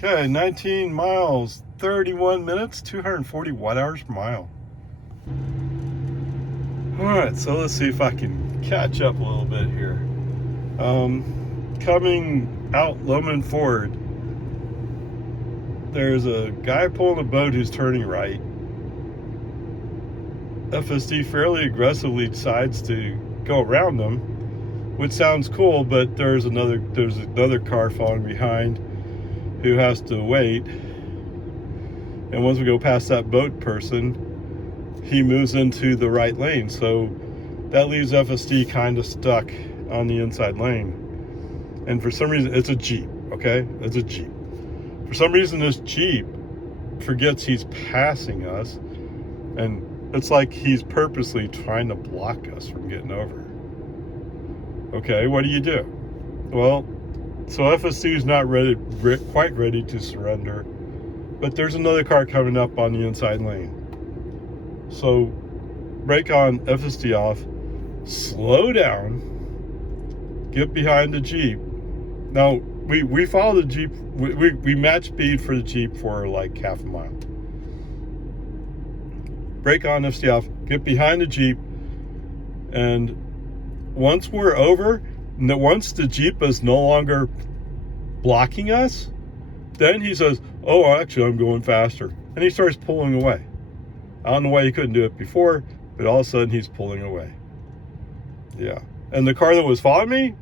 Okay, 19 miles, 31 minutes, 240 watt-hours per mile. All right, so let's see if I can catch up a little bit here. Coming out Loman Ford, there's a guy pulling a boat who's turning right. FSD fairly aggressively decides to go around them, which sounds cool, but there's another car following behind who has to wait. And once we go past that boat person, he moves into the right lane, so that leaves FSD kind of stuck on the inside lane. And for some reason, it's a Jeep, okay? It's a Jeep. For some reason, this Jeep forgets he's passing us, and it's like he's purposely trying to block us from getting over. Okay, what do you do? Well, so FSD is not quite ready to surrender, but there's another car coming up on the inside lane. So brake on, FSD off, slow down, get behind the Jeep. Now, we follow the Jeep, we match speed for the Jeep for like half a mile. Brake on, FSD off, get behind the Jeep, and once we're over, once the Jeep is no longer blocking us, then he says, oh, actually, I'm going faster. And he starts pulling away. I don't know why he couldn't do it before, but all of a sudden he's pulling away. Yeah. And the car that was following me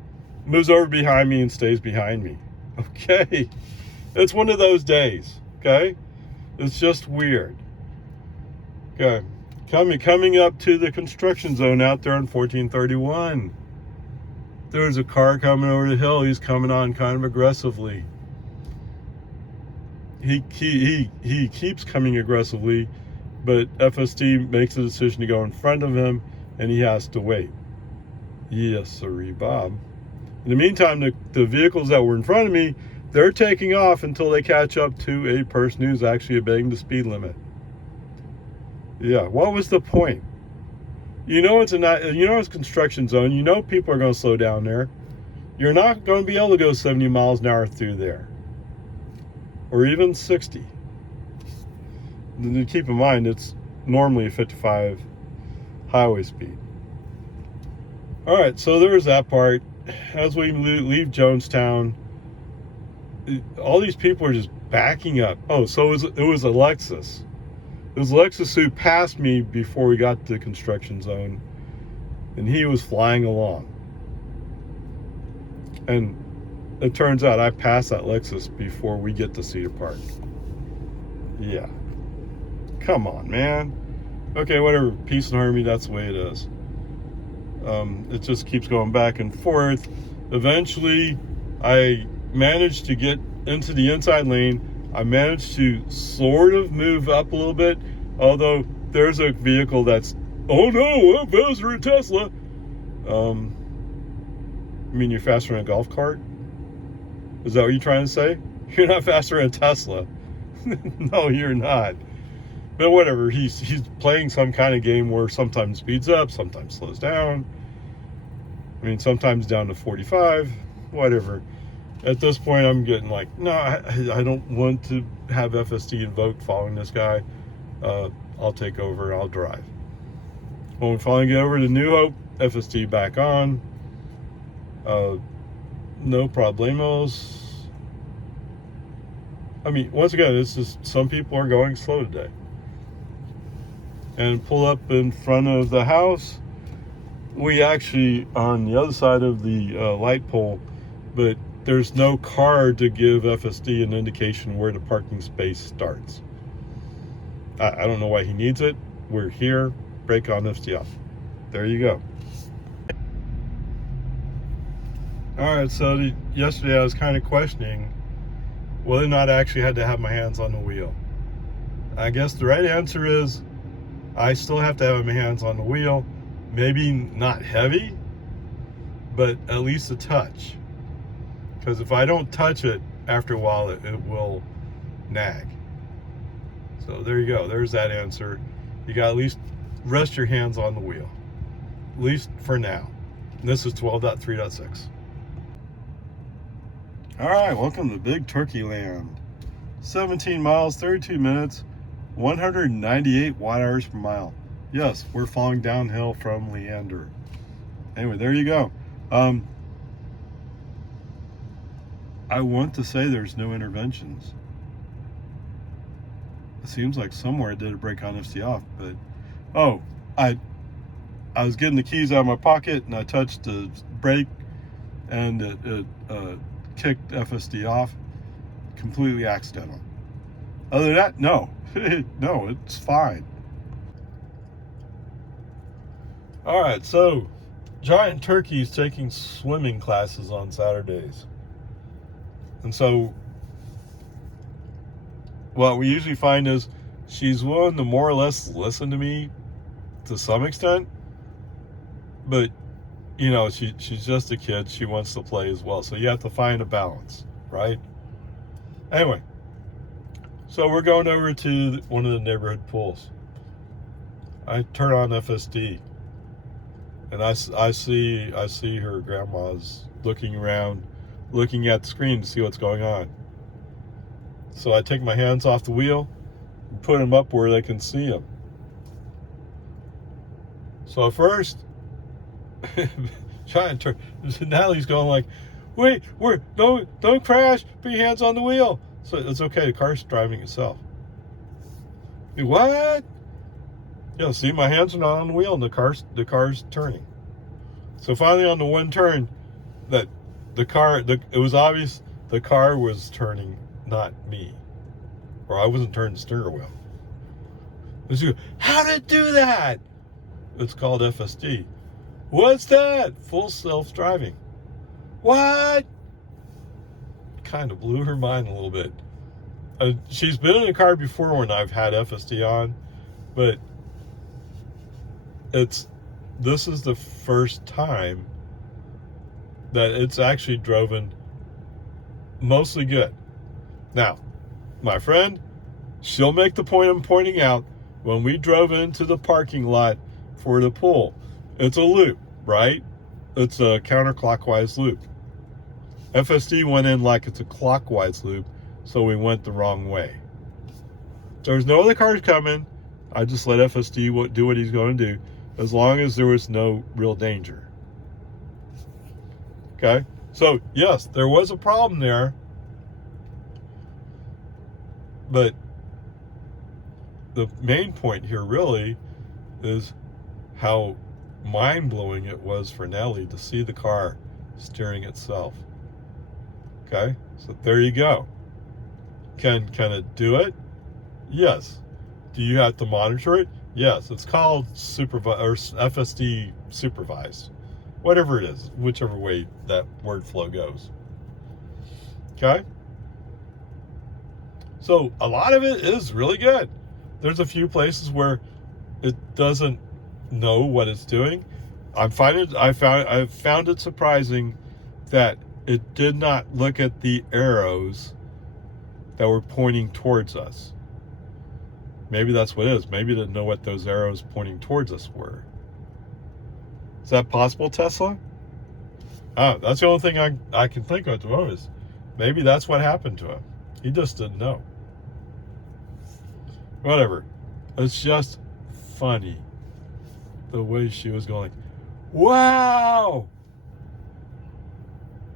moves over behind me and stays behind me. Okay. It's one of those days. Okay. It's just weird. Okay. Coming up to the construction zone out there on 1431. There's a car coming over the hill. He's coming on kind of aggressively. He keeps coming aggressively, but FSD makes the decision to go in front of him, and he has to wait. Yes, sirree, Bob. In the meantime, the vehicles that were in front of me, they're taking off until they catch up to a person who's actually obeying the speed limit. Yeah, what was the point? It's a construction zone. You know people are going to slow down there. You're not going to be able to go 70 miles an hour through there, or even 60. Keep in mind, it's normally a 55 highway speed. All right, so there's that part. As we leave Jonestown, all these people are just backing up. Oh, so it was a Lexus. It was Lexus who passed me before we got to the construction zone, and he was flying along. And it turns out I passed that Lexus before we get to Cedar Park. Yeah. Come on, man. Okay, whatever. Peace and harmony, that's the way it is. It just keeps going back and forth. Eventually, I managed to get into the inside lane. I managed to sort of move up a little bit, although there's a vehicle that's, oh no, I'm faster than a Tesla. You mean you're faster than a golf cart? Is that what you're trying to say? You're not faster than a Tesla. No, you're not. But whatever, he's playing some kind of game where sometimes speeds up, sometimes slows down. I mean, sometimes down to 45, whatever. At this point, I'm getting like, no, I don't want to have FSD invoked following this guy. I'll take over, I'll drive. When we finally get over to New Hope, FSD back on. No problemos. I mean, once again, it's just some people are going slow today. And pull up in front of the house. We actually on the other side of the light pole, but there's no car to give FSD an indication where the parking space starts. I don't know why he needs it. We're here. Brake on, FSD off. There you go. All right, so yesterday I was kind of questioning whether or not I actually had to have my hands on the wheel. I guess the right answer is I still have to have my hands on the wheel. Maybe not heavy, but at least a touch. Because if I don't touch it, after a while it will nag. So there you go. There's that answer. You got to at least rest your hands on the wheel. At least for now. And this is 12.3.6. All right, welcome to Big Turkey Land. 17 miles, 32 minutes, 198 watt-hours per mile. Yes, we're falling downhill from Leander. Anyway, there you go. I want to say there's no interventions. It seems like somewhere it did a brake on FSD off, but oh, I was getting the keys out of my pocket and I touched the brake and it kicked FSD off. Completely accidental. Other than that, no. No, it's fine. All right, so Giant Turkey's taking swimming classes on Saturdays. And so what we usually find is she's willing to more or less listen to me to some extent, but you know, she's just a kid. She wants to play as well. So you have to find a balance, right? Anyway, so we're going over to one of the neighborhood pools. I turn on FSD, and I see her grandma's looking around, looking at the screen to see what's going on. So I take my hands off the wheel and put them up where they can see them. So first, Natalie's going like, "Wait, don't crash! Put your hands on the wheel." So it's okay. The car's driving itself. What? Yeah, see, my hands are not on the wheel, and the car's turning. So finally, on the one turn, that it was obvious the car was turning, not me, or I wasn't turning the steering wheel. And she goes, "How did it do that?" It's called FSD. What's that? Full self-driving. What? Kind of blew her mind a little bit. She's been in a car before when I've had FSD on, but this is the first time that it's actually driven mostly good. Now, my friend, she'll make the point I'm pointing out. When we drove into the parking lot for the pool, it's a loop, right? It's a counterclockwise loop. FSD went in like it's a clockwise loop, so we went the wrong way. There's no other cars coming. I just let FSD do what he's going to do, as long as there was no real danger. Okay? So, yes, there was a problem there, but the main point here really is how mind-blowing it was for Nellie to see the car steering itself. Okay, so there you go. Can it do it? Yes. Do you have to monitor it? Yes. It's called FSD supervised, whatever it is, whichever way that word flow goes. Okay. So a lot of it is really good. There's a few places where it doesn't know what it's doing. I found it surprising that it did not look at the arrows that were pointing towards us. Maybe that's what it is. Maybe it didn't know what those arrows pointing towards us were. Is that possible, Tesla? Oh, that's the only thing I can think of at the moment is maybe that's what happened to him. He just didn't know. Whatever. It's just funny the way she was going like, wow!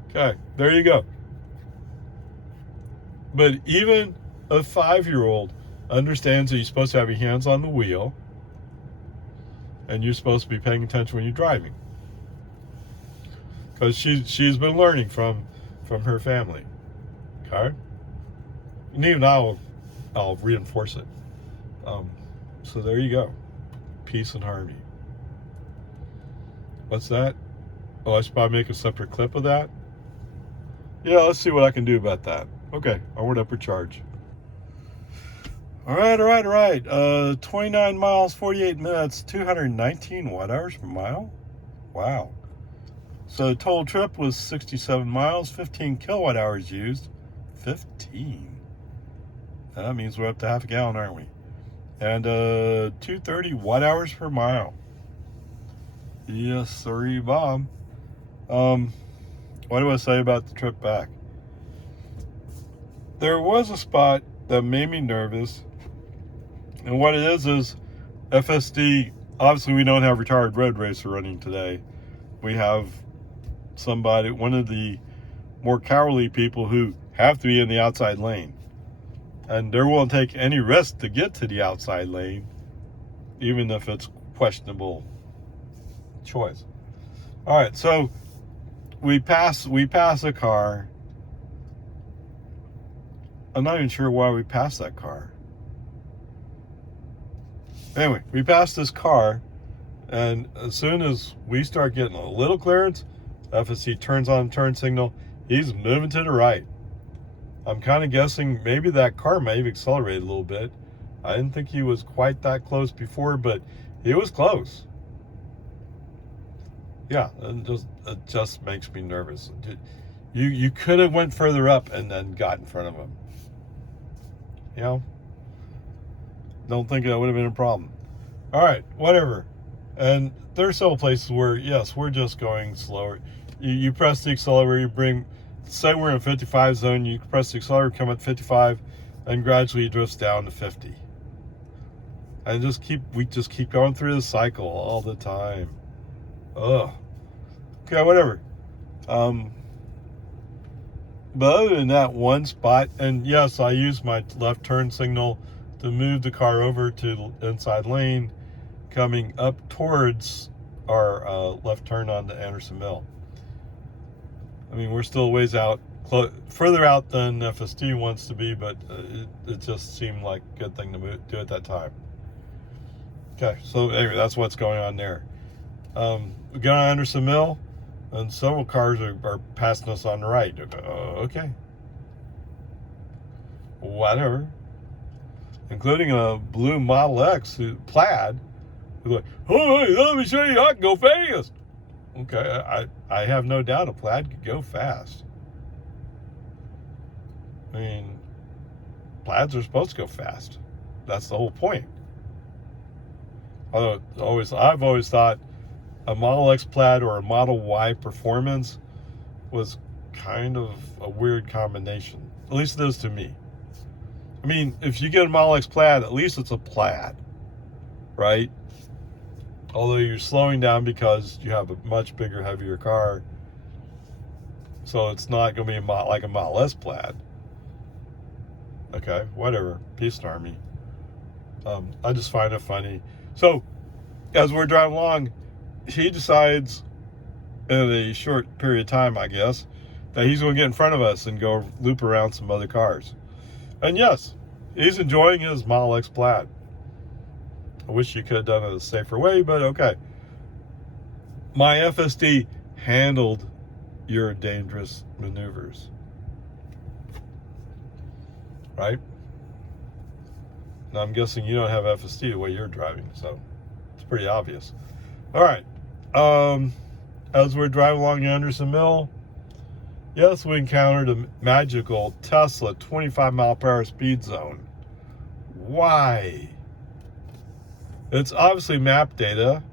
Okay, there you go. But even a 5-year-old understands that you're supposed to have your hands on the wheel and you're supposed to be paying attention when you're driving. Because she's been learning from her family. Okay? And even I'll reinforce it. So there you go. Peace and harmony. What's that? Oh, I should probably make a separate clip of that? Yeah, let's see what I can do about that. Okay, onward, upward charge. All right. 29 miles, 48 minutes, 219 watt-hours per mile. Wow. So the total trip was 67 miles, 15 kilowatt-hours used. 15. That means we're up to half a gallon, aren't we? And 230 watt-hours per mile. Yes, sorry, Bob. What do I say about the trip back? There was a spot that made me nervous. And what it is FSD, obviously we don't have retired road racer running today. We have somebody, one of the more cowardly people who have to be in the outside lane. And they're willing to take any risk to get to the outside lane, even if it's questionable choice. All right, so we pass a car. I'm not even sure why we passed that car. Anyway, we passed this car, and as soon as we start getting a little clearance, FSD turns on turn signal. He's moving to the right. I'm kind of guessing maybe that car may have accelerated a little bit. I didn't think he was quite that close before, but he was close. Yeah, it just makes me nervous. You could have went further up and then got in front of him. You know? Don't think that would have been a problem. All right, whatever. And there's several places where, yes, we're just going slower. You press the accelerator, you bring, say we're in a 55 zone, you press the accelerator, come at 55, and gradually it drifts down to 50. And we just keep going through the cycle all the time. Ugh. Okay, whatever. But other than that one spot, and yes, I use my left turn signal to move the car over to the inside lane, coming up towards our left turn onto Anderson Mill. I mean, we're still a ways out, further out than FSD wants to be, but it just seemed like a good thing to do at that time. Okay, so anyway, that's what's going on there. We got on Anderson Mill, and several cars are passing us on the right. Okay. Whatever. Including a blue Model X plaid. Who's like, oh, hey, let me show you, I can go fast. Okay, I have no doubt a plaid could go fast. I mean, plaids are supposed to go fast. That's the whole point. Although I've always thought a Model X plaid or a Model Y performance was kind of a weird combination. At least it is to me. I mean, if you get a Model X plaid, at least it's a plaid, right? Although you're slowing down because you have a much bigger, heavier car. So it's not going to be like a Model S plaid. Okay, whatever. Peace and Army. I just find it funny. So, as we're driving along, he decides in a short period of time, I guess, that he's going to get in front of us and go loop around some other cars. And yes, he's enjoying his Model X plaid. I wish you could have done it a safer way, but okay. My FSD handled your dangerous maneuvers. Right? Now I'm guessing you don't have FSD the way you're driving, so it's pretty obvious. All right. As we're driving along Anderson Mill, yes, we encountered a magical Tesla 25 mile per hour speed zone. Why? It's obviously map data,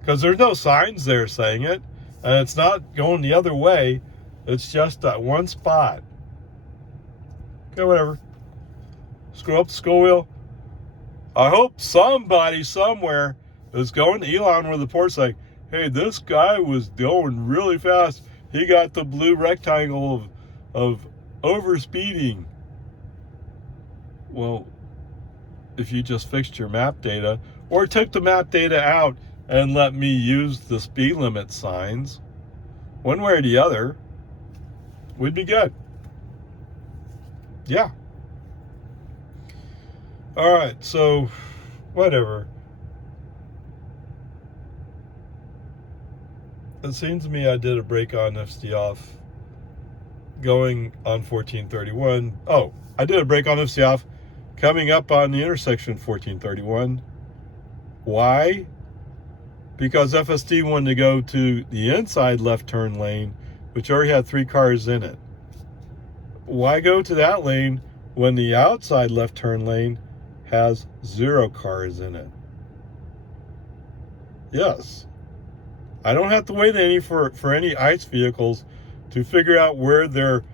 because there's no signs there saying it, and it's not going the other way. It's just that one spot. Okay, whatever. Screw up the school wheel. I hope somebody somewhere is going to Elon with the report saying, hey, this guy was going really fast. He got the blue rectangle of overspeeding. Well, if you just fixed your map data or took the map data out and let me use the speed limit signs, one way or the other, we'd be good. Yeah. All right, so whatever. It seems to me I did a brake on FSD off going on 1431. Oh, I did a brake on FSD off coming up on the intersection 1431. Why? Because FSD wanted to go to the inside left turn lane, which already had 3 cars in it. Why go to that lane when the outside left turn lane has 0 cars in it? Yes. I don't have to wait for any ICE vehicles to figure out where their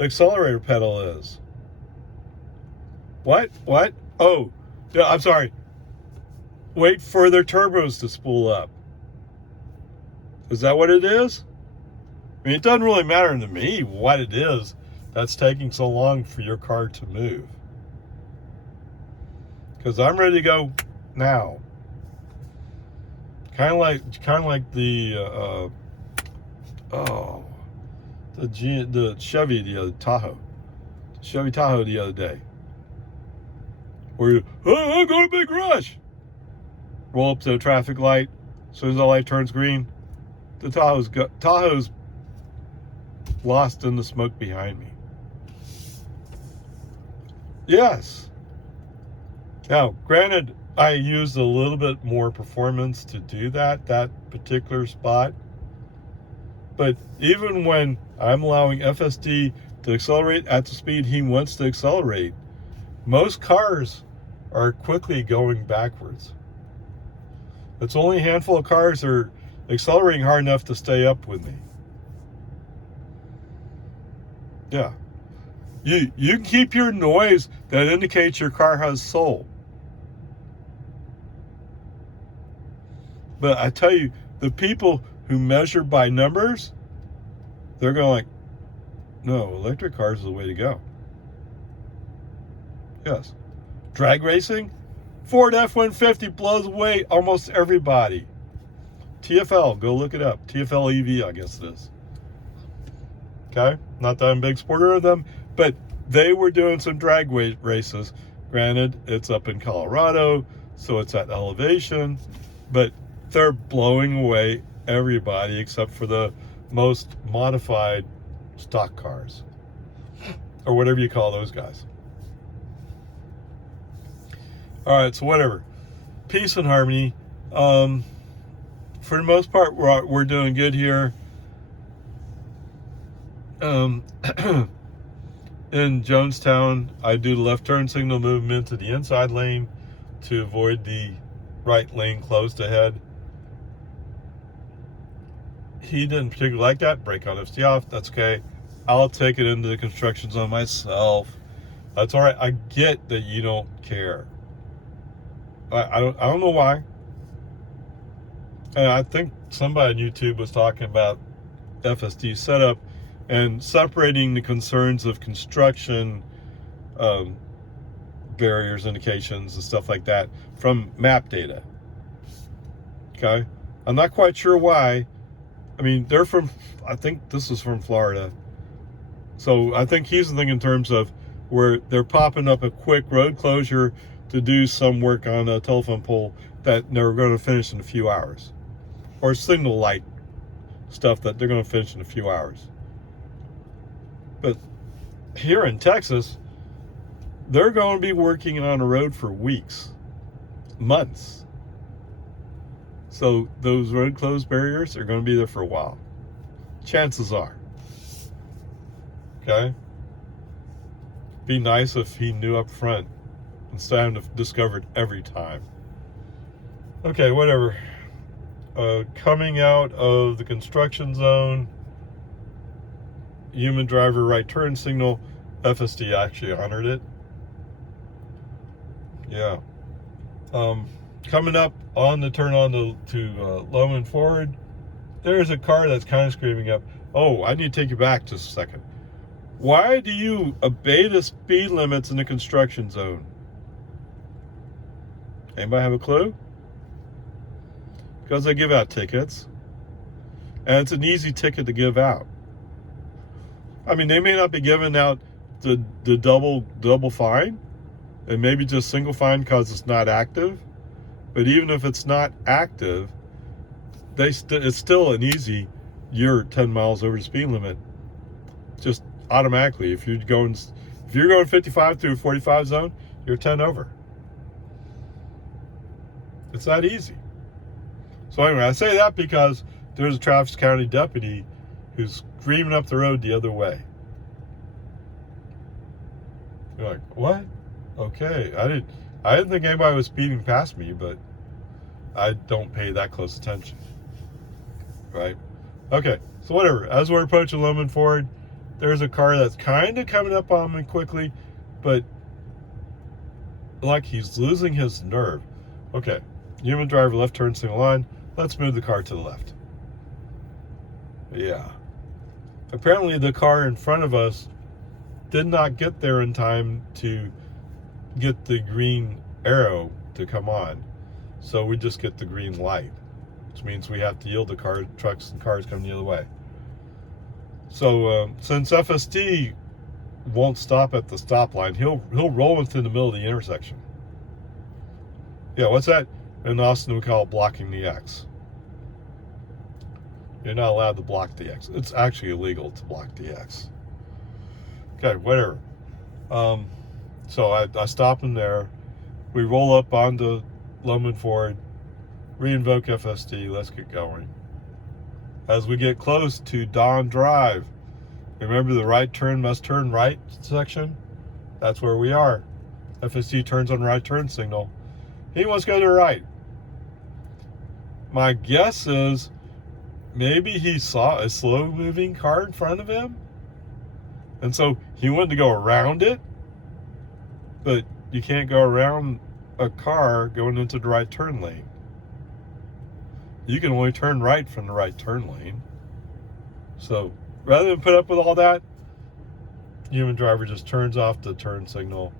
accelerator pedal is. What? What? Oh, yeah, I'm sorry. Wait for their turbos to spool up. Is that what it is? I mean, it doesn't really matter to me what it is that's taking so long for your car to move. Because I'm ready to go now. Kind of like the the Chevy Chevy Tahoe the other day. Where I'm going to big rush. Roll up to the traffic light. As soon as the light turns green, the Tahoe's lost in the smoke behind me. Yes. Now, granted, I used a little bit more performance to do that particular spot. But even when I'm allowing FSD to accelerate at the speed he wants to accelerate, most cars are quickly going backwards. It's only a handful of cars that are accelerating hard enough to stay up with me. Yeah. You can keep your noise that indicates your car has soul. But I tell you, the people who measure by numbers, they're going like, no, electric cars is the way to go. Yes. Drag racing, Ford F-150 blows away almost everybody. TFL, go look it up. TFL EV, I guess it is. Okay? Not that I'm a big supporter of them, but they were doing some drag races. Granted, it's up in Colorado, so it's at elevation, but they're blowing away everybody except for the most modified stock cars, or whatever you call those guys. All right, so whatever. Peace and harmony. For the most part, we're doing good here. In Jonestown, I do the left turn signal movement to the inside lane to avoid the right lane closed ahead. He didn't particularly like that. Brake on, FSD off. That's okay. I'll take it into the construction zone myself. That's all right. I get that you don't care. I don't know why. And I think somebody on YouTube was talking about FSD setup and separating the concerns of construction barriers, indications, and stuff like that from map data. Okay? I'm not quite sure why. I mean, they're from, I think this is from Florida. So I think he's thinking in terms of where they're popping up a quick road closure to do some work on a telephone pole that they're going to finish in a few hours. Or signal light stuff that they're going to finish in a few hours. But here in Texas, they're going to be working on a road for weeks, months. So those road closed barriers are going to be there for a while. Chances are. Okay? Be nice if he knew up front instead of discovered every time. Okay, whatever. Coming out of the construction zone, human driver right turn signal, FSD actually honored it. Yeah. Coming up on the turn on to Loman Forward, there's a car that's kind of screaming up, oh, I need to take you back just a second. Why do you obey the speed limits in the construction zone? Anybody have a clue? Because they give out tickets. And it's an easy ticket to give out. I mean, they may not be giving out the double fine, and maybe just single fine because it's not active. But even if it's not active, it's still an easy, you're 10 miles over the speed limit. Just automatically, if you're going 55 through a 45 zone, you're 10 over. It's that easy. So anyway, I say that because there's a Travis County deputy who's screaming up the road the other way. You're like, what? Okay, I didn't think anybody was speeding past me, but I don't pay that close attention. Right? Okay, so whatever. As we're approaching Loman Ford, there's a car that's kind of coming up on me quickly, but like he's losing his nerve. Okay, human driver, left turn signal line. Let's move the car to the left. Yeah. Apparently the car in front of us did not get there in time to get the green arrow to come on. So we just get the green light, which means we have to yield to trucks and cars coming the other way. So since FSD won't stop at the stop line, he'll roll into the middle of the intersection. Yeah, what's that? In Austin, we call it blocking the X. You're not allowed to block the X. It's actually illegal to block the X. Okay, whatever. So I stop him there. We roll up onto Loman Ford, re-invoke FSD, let's get going. As we get close to Don Drive, remember the right turn must turn right section? That's where we are. FSD turns on right turn signal. He wants to go to the right. My guess is maybe he saw a slow moving car in front of him, and so he wanted to go around it, but you can't go around a car going into the right turn lane. You can only turn right from the right turn lane. So rather than put up with all that, human driver just turns off the turn signal.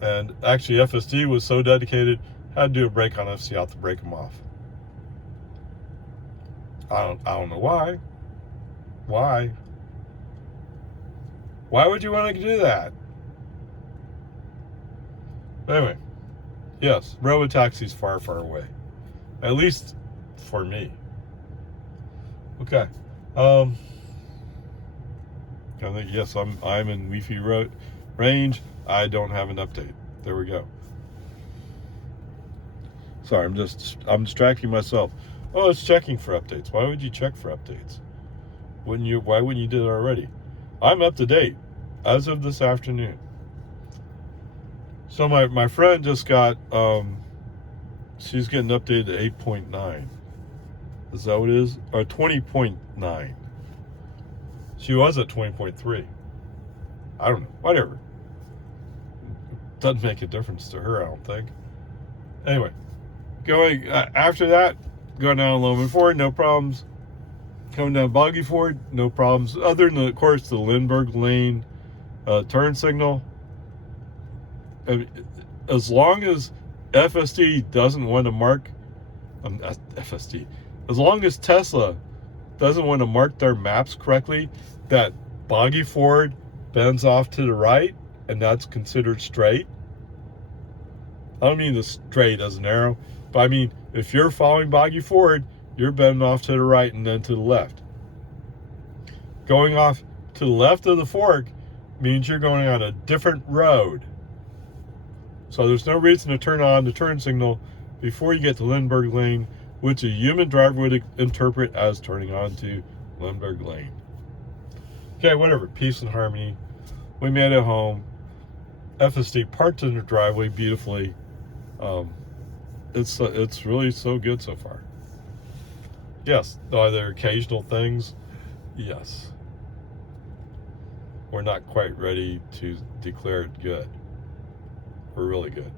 And actually FSD was so dedicated, had to do a brake on FSD out to break him off. I don't know why. Why would you want to do that? Anyway, yes, robotaxi's far, far away. At least for me. Okay. I think, yes, I'm in Wi-Fi range. I don't have an update. There we go. Sorry, I'm distracting myself. Oh, it's checking for updates. Why would you check for updates? Why wouldn't you do it already? I'm up to date as of this afternoon. So my friend just got she's getting updated to 8.9. Is that what it is? Or 20.9. She was at 20.3. I don't know. Whatever. Doesn't make a difference to her, I don't think. Anyway, going after that, going down Loman Ford, no problems. Coming down Boggy Ford, no problems. Other than, of course, the Lindbergh Lane turn signal. As long as FSD doesn't want to mark FSD, as long as Tesla doesn't want to mark their maps correctly, that Boggy Ford bends off to the right and that's considered straight. I don't mean the straight as an arrow, but I mean if you're following Boggy Ford, you're bending off to the right and then to the left. Going off to the left of the fork means you're going on a different road. So there's no reason to turn on the turn signal before you get to Lindbergh Lane, which a human driver would interpret as turning on to Lindbergh Lane. Okay, whatever. Peace and harmony. We made it home. FSD parked in the driveway beautifully. It's really so good so far. Yes, are there occasional things? Yes. We're not quite ready to declare it good. We're really good.